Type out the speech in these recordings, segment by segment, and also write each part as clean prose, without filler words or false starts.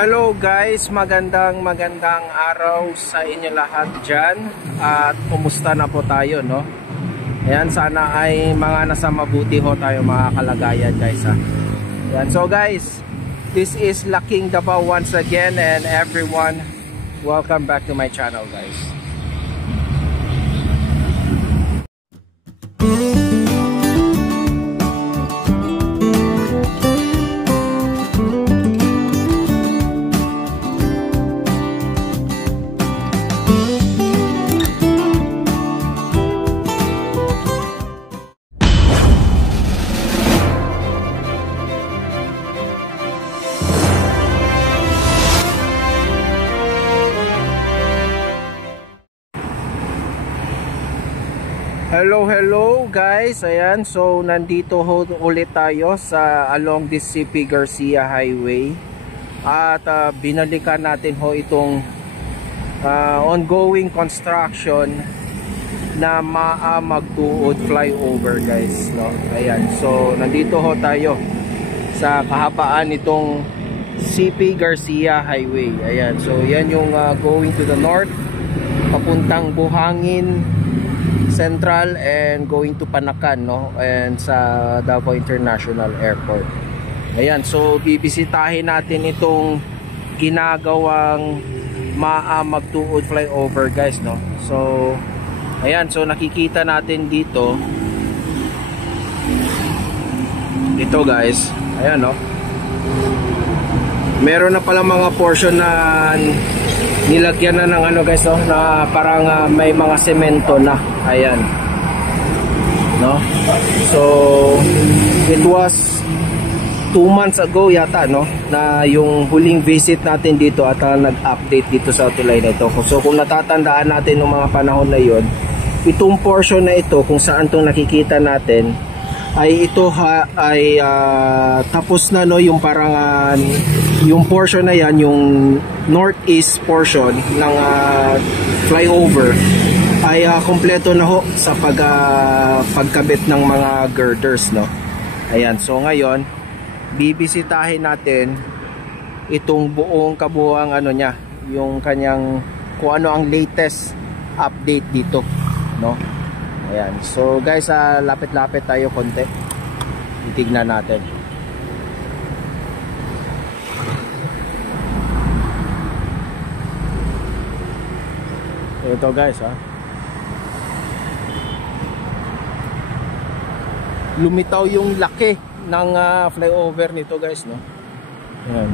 Hello guys, magandang araw sa inyo lahat dyan. At kumusta na po tayo, no? Ayan, sana ay mga nasa mabuti ho tayo mga kalagayan guys, ha? Ayan, so guys, this is Laking Davao once again, and everyone, welcome back to my channel guys. Hello guys, ayan, so nandito ho ulit tayo sa along this CP Garcia Highway. At binalikan natin ho itong ongoing construction na Magtuod flyover guys, no? Ayan, so nandito ho tayo sa kahabaan itong CP Garcia Highway. Ayan, so yan yung going to the north, papuntang Buhangin Central and going to Panacan, no? And sa Davao International Airport. Ayan, so bibisitahin natin itong ginagawang Magtuod flyover guys, no? So ayan, so nakikita natin dito guys, ayan, no? Meron na pala mga portion na nilagyan na ng ano guys, no? Na parang may mga semento na. Ayan, no? So it was 2 months ago yata, no, na yung huling visit natin dito at nag-update dito sa tulay na ito. So kung natatandaan natin ng mga panahon na yon, itong portion na ito kung saan itong nakikita natin ay ito ay tapos na, no, yung parang yung portion na yan, yung northeast portion ng flyover ay kompleto na ho sa pagkabit ng mga girders, no? Ayan, so ngayon bibisitahin natin itong buong kabuuang ano niya, yung kanyang kung ano ang latest update dito, no? Ayan, so guys, lapit-lapit tayo konti, titignan natin. Ito guys, lumitaw yung laki ng flyover nito guys, no? Ayan.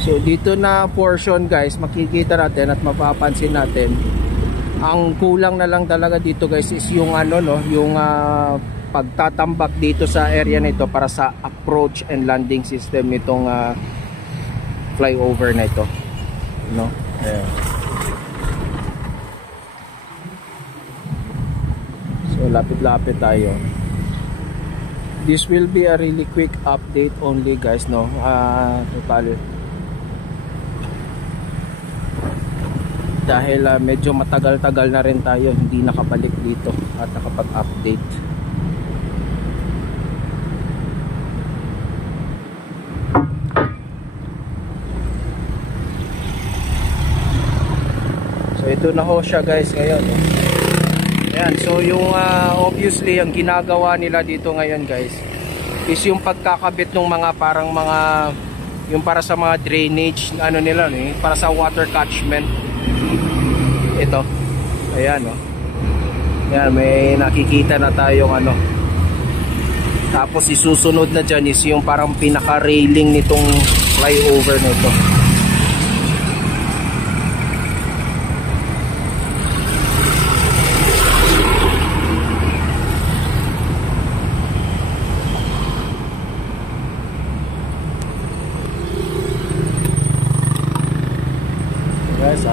So dito na portion guys, makikita natin at mapapansin natin, ang kulang na lang talaga dito guys is yung ano, no, yung pagtatambak dito sa area nito para sa approach and landing system nitong flyover na ito, no? Ayan. So lapit-lapit tayo. This will be a really quick update only guys, no? Total, dahil medyo matagal-tagal na rin tayo hindi nakabalik dito at nakapag-update. So ito na ho siya guys ngayon. Ayan, so yung obviously ang ginagawa nila dito ngayon guys is yung pagkakabit ng mga parang mga yung para sa mga drainage ano nila, no? Para sa water catchment. Ito, ayan, no? Ayan, may nakikita na tayong ano. Tapos isusunod na dyan is yung parang pinaka-railing nitong flyover nito. Guys,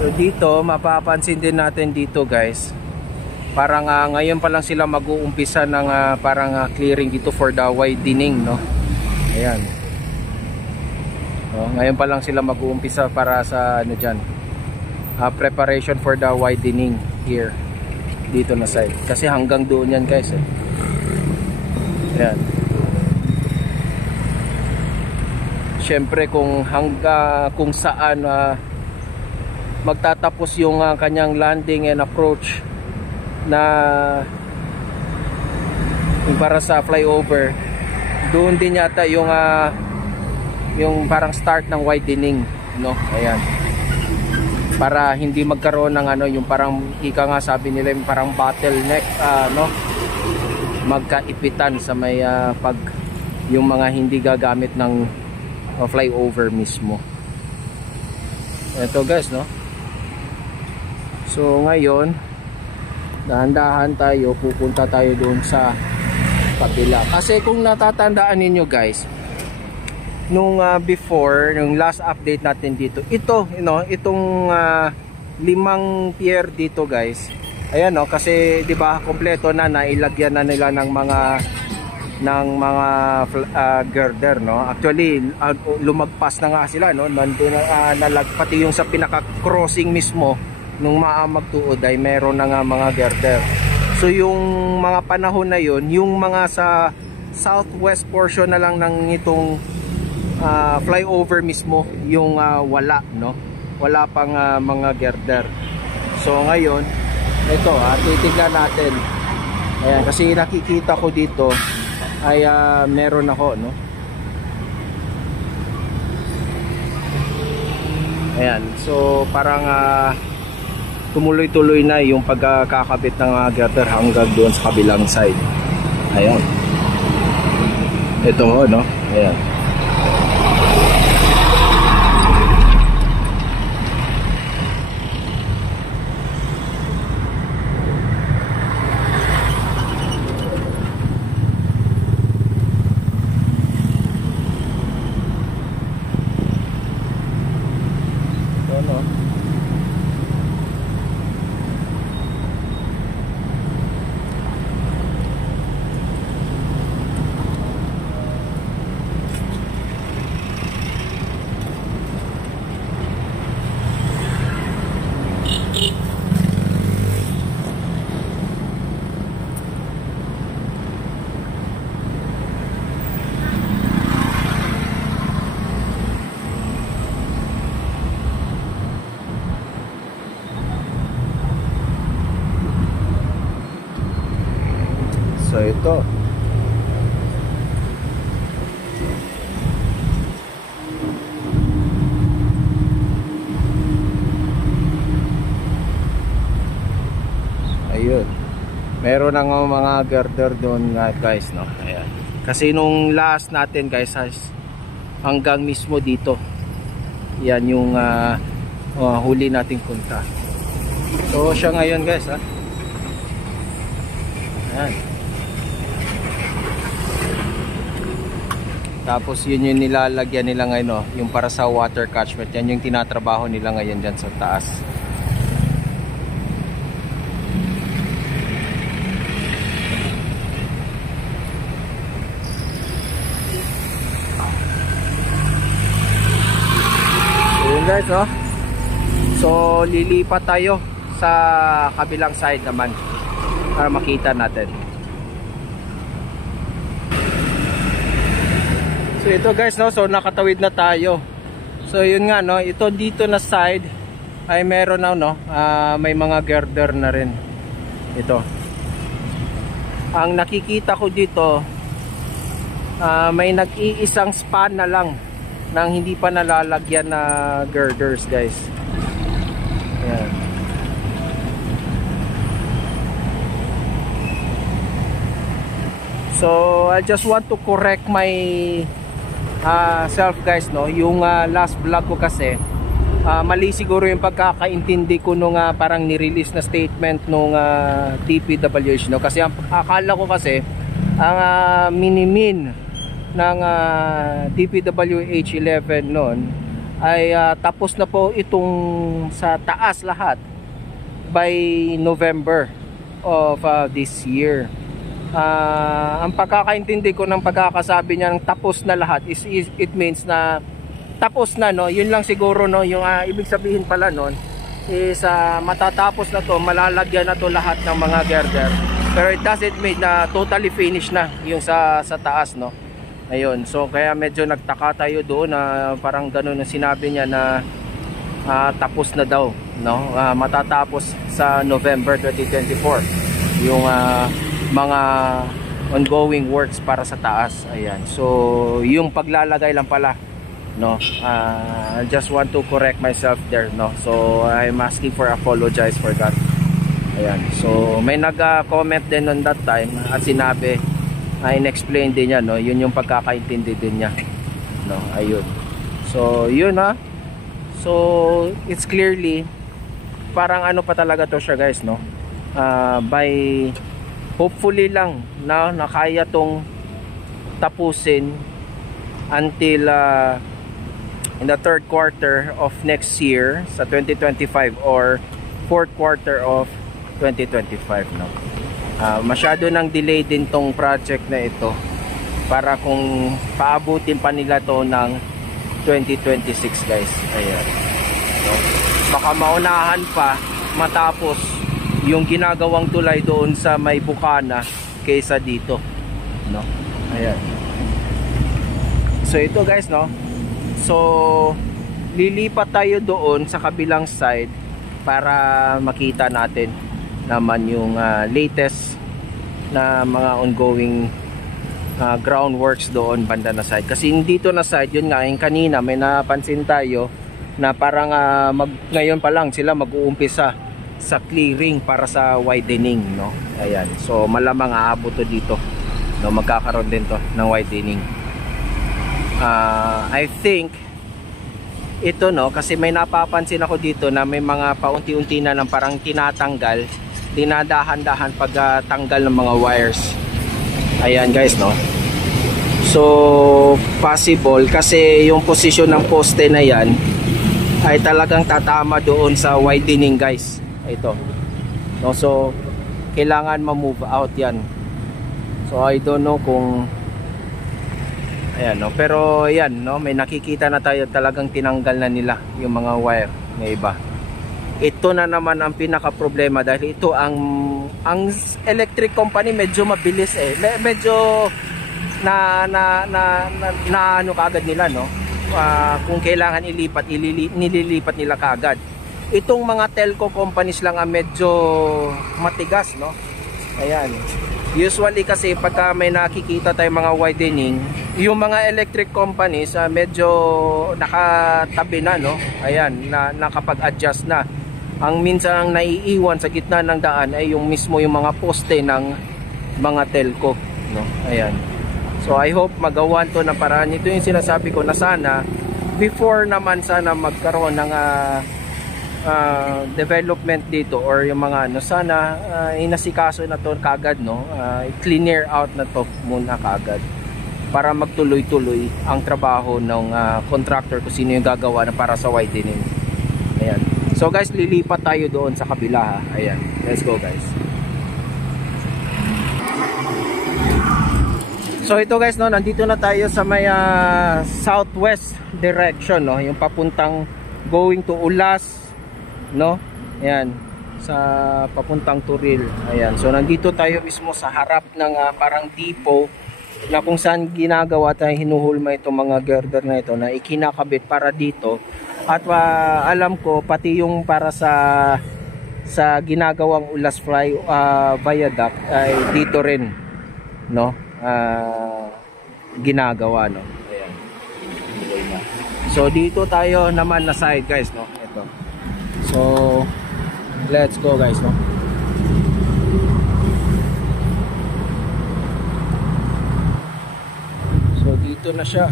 So dito mapapansin din natin dito guys, parang ngayon pa lang sila mag-uumpisa ng parang clearing dito for the widening, no. Ayan. Ngayon pa lang sila mag-uumpisa para sa ano dyan, preparation for the widening here dito na side, kasi hanggang doon yan guys eh. Ayan. Syempre kung kung saan magtatapos yung kanyang landing and approach na yung para sa flyover, doon din yata yung parang start ng widening, no. Ayan, para hindi magkaroon ng ano, yung parang ika nga sabi nila yung parang bottleneck, no, magkaipitan sa may pag yung mga hindi gagamit ng flyover mismo. Ito guys, no. So ngayon dahan-dahan tayo, pupunta tayo doon sa kabila. Kasi kung natatandaan ninyo guys, nung before, nung last update natin dito, ito, you know, itong 5 pier dito guys. Ayan, no, kasi 'di ba kompleto na, nailagyan na nila ng mga girder, no. Actually lumagpas na nga sila, no. Nandun pati yung sa pinaka crossing mismo nung magtuod ay meron na nga mga girder. So yung mga panahon na yun, yung mga sa southwest portion na lang ng itong flyover mismo yung wala, no, wala pang mga girder. So ngayon ito, titignan natin. Ayan, kasi nakikita ko dito ay meron ako, no. Ayan, so parang tumuloy-tuloy na yung pagkakabit ng girder hanggang doon sa kabilang side. Ayan. Ito ho, no. Ayan. So ito, ayun, meron ng mga girder doon guys, no. Ayan. Kasi nung last natin guys, hanggang mismo dito, yan yung huli nating punta. So siya ngayon guys, ayan. Tapos yun yung nilalagyan nila ngayon, no? Yung para sa water catchment. Yan yung tinatrabaho nila ngayon dyan sa taas. So yun guys, no? So lilipat tayo sa kabilang side naman para makita natin. So ito guys, no, so nakatawid na tayo. So yun nga, no, ito dito na side ay meron na, no, may mga girder na rin. Ito. Ang nakikita ko dito, may nag-iisang span na lang nang hindi pa nalalagyan na girders guys. Ayan. So I just want to correct my self guys, no. Yung last vlog ko kasi mali siguro yung pagkakaintindi ko nung parang ni-release na statement nung DPWH, no. Kasi akala ko kasi ang minimin ng DPWH 11 noon ay tapos na po itong sa taas lahat by November of this year. Ang pagkakaintindi ko ng pagkakasabi niya ng tapos na lahat is it means na tapos na, no? Yun lang siguro, no? Yung ibig sabihin pala nun is matatapos na to, malalagyan na to lahat ng mga girder, pero it doesn't mean na totally finished na yung sa taas, no? Ayun, so kaya medyo nagtaka tayo doon na parang ganun ang sinabi niya na tapos na daw, no? Matatapos sa November 2024 yung mga ongoing works para sa taas. Ayan, so yung paglalagay lang pala, no? I just want to correct myself there, no? So I'm asking for apologize for that. Ayan, so may nag-comment din on that time at sinabi, in-explain din niya, no? Yun yung pagkakaintindi din niya, no? Ayun, so yun, so it's clearly parang ano pa talaga to siya, guys, no? By hopefully lang na kaya tong tapusin until in the third quarter of next year sa 2025 or fourth quarter of 2025, no? Masyado nang delay din tong project na ito para kung paabutin pa nila to ng 2026, guys. Ayan, no? Baka maunahan pa matapos yung ginagawang tulay doon sa may Bukana kaysa dito, no? Ayan, so ito, guys, no? So lilipat tayo doon sa kabilang side para makita natin naman yung latest na mga ongoing groundworks doon banda na side. Kasi dito na side, yun nga, yung kanina may napansin tayo na parang ngayon pa lang sila mag-uumpisa sa clearing para sa widening, no? Ayan, so malamang aabot to dito, no? Magkakaroon din to ng widening. I think ito, no, kasi may napapansin ako dito na may mga paunti-unti na lang parang tinatanggal, dinadahan-dahan pag tanggal ng mga wires. Ayan, guys, no? So possible kasi yung position ng poste na yan ay talagang tatama doon sa widening, guys. Ito, no? So kailangan ma-move out yan. So I don't know kung ayan, no? Pero yan, no, may nakikita na tayo talagang tinanggal na nila yung mga wire na iba. Ito na naman ang pinaka problema dahil ito ang electric company medyo mabilis, medyo na ano kagad nila, no? Kung kailangan ilipat, nililipat nila kagad. Itong mga telco companies lang ang medyo matigas, no? Ayan, usually kasi pagka may nakikita tayong mga widening, yung mga electric companies medyo nakatabi na, no? Ayan, nakapag-adjust na. Ang minsan ang naiiwan sa gitna ng daan ay yung mismo yung mga poste ng mga telco, no? Ayan, so I hope magawan to ng paraan. Ito yung sinasabi ko na sana before naman sana magkaroon ng development dito or yung mga ano, sana inasikaso na to kagad, no? Clear out na to muna kagad para magtuloy-tuloy ang trabaho ng contractor kung sino yung gagawa na para sa widening. Ayan, so guys, lilipat tayo doon sa kabila, ha? Ayan, let's go, guys. So ito, guys, no, nandito na tayo sa may southwest direction, no? Yung papuntang going to Ulas, no? Ayan, sa papuntang Turil. Ayan, so nandito tayo mismo sa harap ng parang depot na kung saan ginagawa tayo, hinuhulma itong mga girder na ito na ikinakabit para dito. At alam ko pati yung para sa ginagawang Ulas viaduct ay dito rin, no? Ginagawa, no? Ayan. So dito tayo naman na side, guys, no? Ito. So let's go, guys, no? So dito na siya.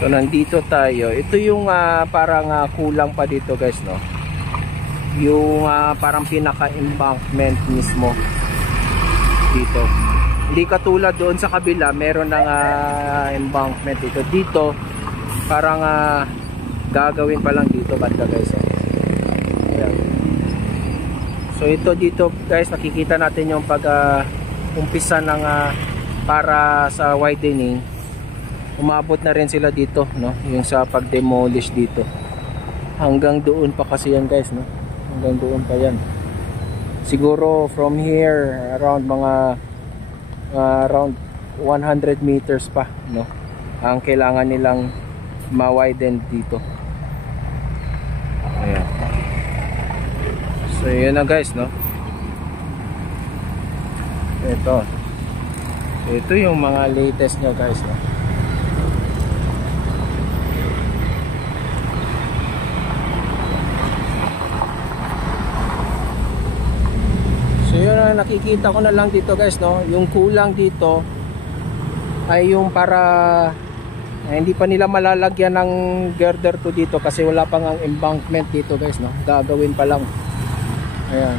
So nandito tayo. Ito yung parang kulang pa dito guys, no? Yung parang pinaka-embankment mismo dito. Hindi katulad doon sa kabila, meron ng embankment dito. Dito parang gagawin pa lang dito banda guys. Ayan. So ito dito guys, nakikita natin yung pag umpisa ng para sa widening. Umabot na rin sila dito, no? Yung sa pag-demolish dito. Hanggang doon pa kasi yan guys, no? Hanggang doon pa yan. Siguro from here around mga around 100 meters pa, no? Ang kailangan nilang ma-widen dito. Ayan. So yun na guys, no? Ito. So ito yung mga latest nyo guys, no? So yun ang nakikita ko na lang dito guys, no? Yung kulang dito ay yung para hindi pa nila malalagyan ng girder to dito kasi wala pang ang embankment dito guys, no? Gagawin pa lang. Ayan.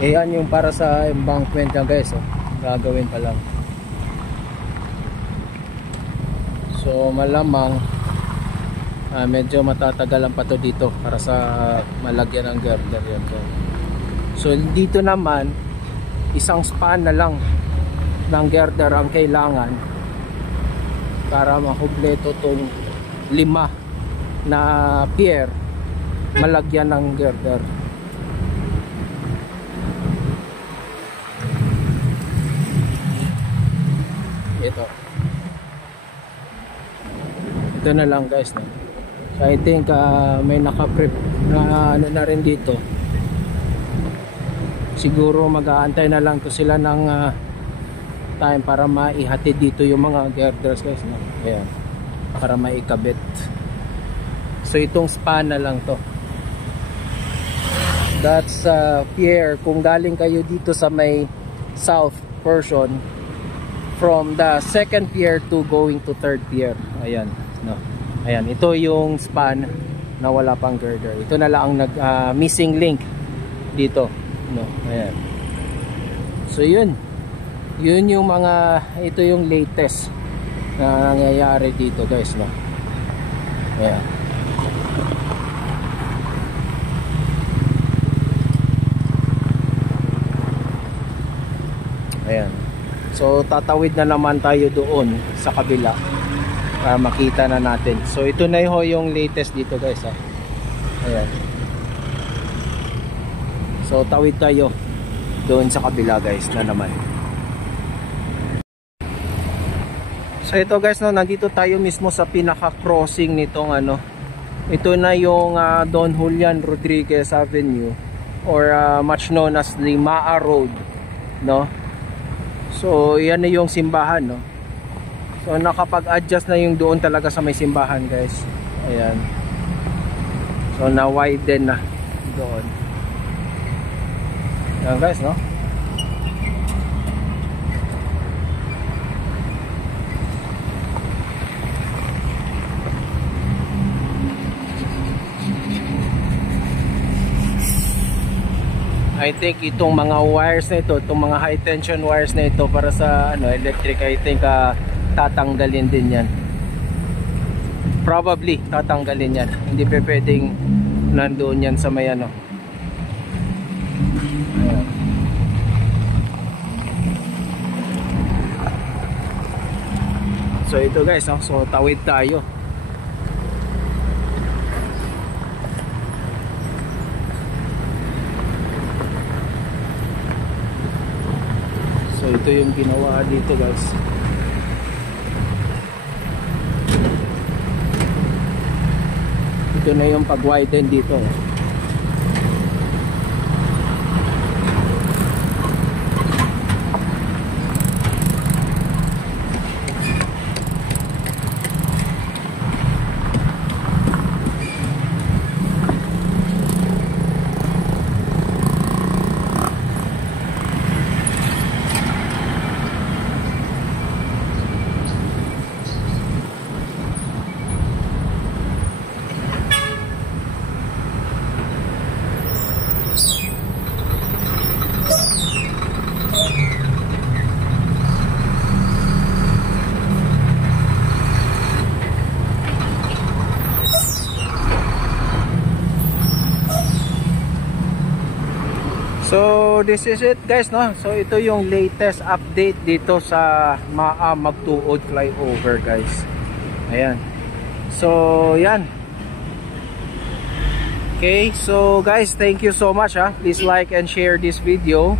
Ayan yung para sa embankment niya guys, oh. Gagawin pa lang. So malamang medyo matatagalan pa to dito para sa malagyan ng girder yan. So dito naman isang span na lang ng girder ang kailangan para makumpleto tong 5 na pier malagyan ng girder. Ito na lang guys, no? So I think may naka-prep na ano na rin dito. Siguro mag-aantay na lang to sila ng time para maihatid dito yung mga girders guys, no? Ayan, para maikabit. So itong span na lang to. That's pier kung galing kayo dito sa may south portion, from the second pier to going to third pier. Ayan, no? Ayan, ito yung span na wala pang girder. Ito na lang ang missing link dito, no? Ayan. So yun yung mga, ito yung latest na nangyayari dito guys, no? Ayan. Ayan. So tatawid na naman tayo doon sa kabila para makita na natin. So ito na yung latest dito guys, ha? Ayan. So tawid tayo doon sa kabila guys na naman. So ito guys, no, nandito tayo mismo sa pinaka crossing nitong ano. Ito na yung Don Julian Rodriguez Avenue, or much known as the Maa Road, no? So yan na yung simbahan, no? So nakapag-adjust na yung doon talaga sa may simbahan guys. Ayan. So na-widen na doon. Ayan guys, no? I think itong mga wires na ito, itong mga high tension wires na ito para sa ano, electric, I think tatanggalin din yan. Probably tatanggalin yan. Hindi pa pwedeng nandoon yan sa may ano. Ayan. So ito guys, no? So tawid tayo. So ito yung ginawa dito guys. Ito na yung pag-widen dito. So this is it guys, no? So ito yung latest update dito sa Magtuod flyover guys. Ayan. So yan. Okay, so guys, thank you so much ha. Please like and share this video.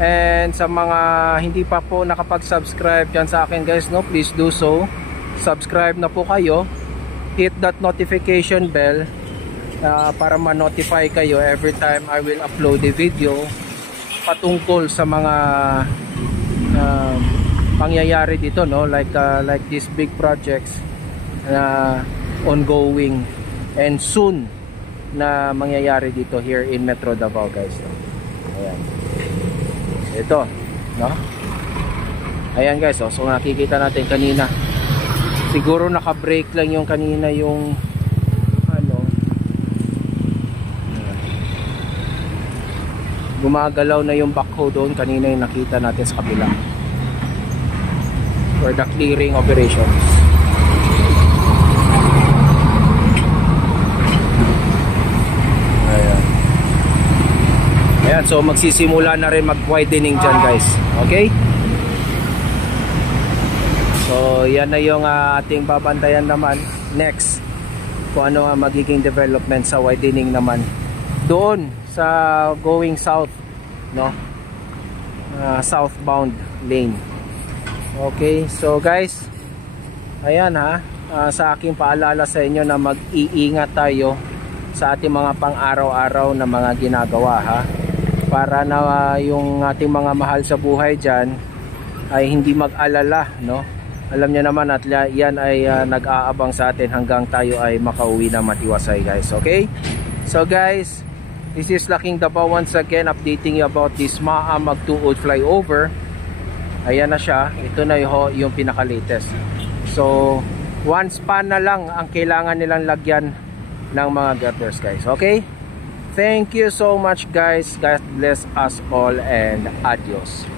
And sa mga hindi pa po nakapag-subscribe dyan sa akin guys, no, please do so. Subscribe na po kayo. Hit that notification bell para ma-notify kayo every time I will upload a video patungkol sa mga pangyayari dito, no, like these big projects na ongoing and soon na mangyayari dito here in Metro Davao guys. Ayan. Ito, no? Ayan guys, so nakikita natin kanina. Siguro naka-break lang yung kanina yung ano. Gumagalaw na yung backhoe doon kanina yung nakita natin sa kabila. For the clearing operations. Ayan, so magsisimula na rin mag-widening dyan guys. Okay? So yan na yung ating babantayan naman next. Kung ano ang magiging development sa widening naman doon sa going south, no? Southbound lane. Okay, so guys, ayan ha, sa aking paalala sa inyo na mag-iingat tayo sa ating mga pang-araw-araw na mga ginagawa ha. Para na yung ating mga mahal sa buhay dyan ay hindi mag-alala, no? Alam niyo naman at yan ay nag-aabang sa atin hanggang tayo ay makauwi na matiwasay guys. Okay? So guys, this is Laking Davao once again updating you about this Magtuod flyover. Ayan na siya. Ito na yung pinaka-latest. So one span na lang ang kailangan nilang lagyan ng mga girders guys. Okay? Thank you so much guys. God bless us all and adios.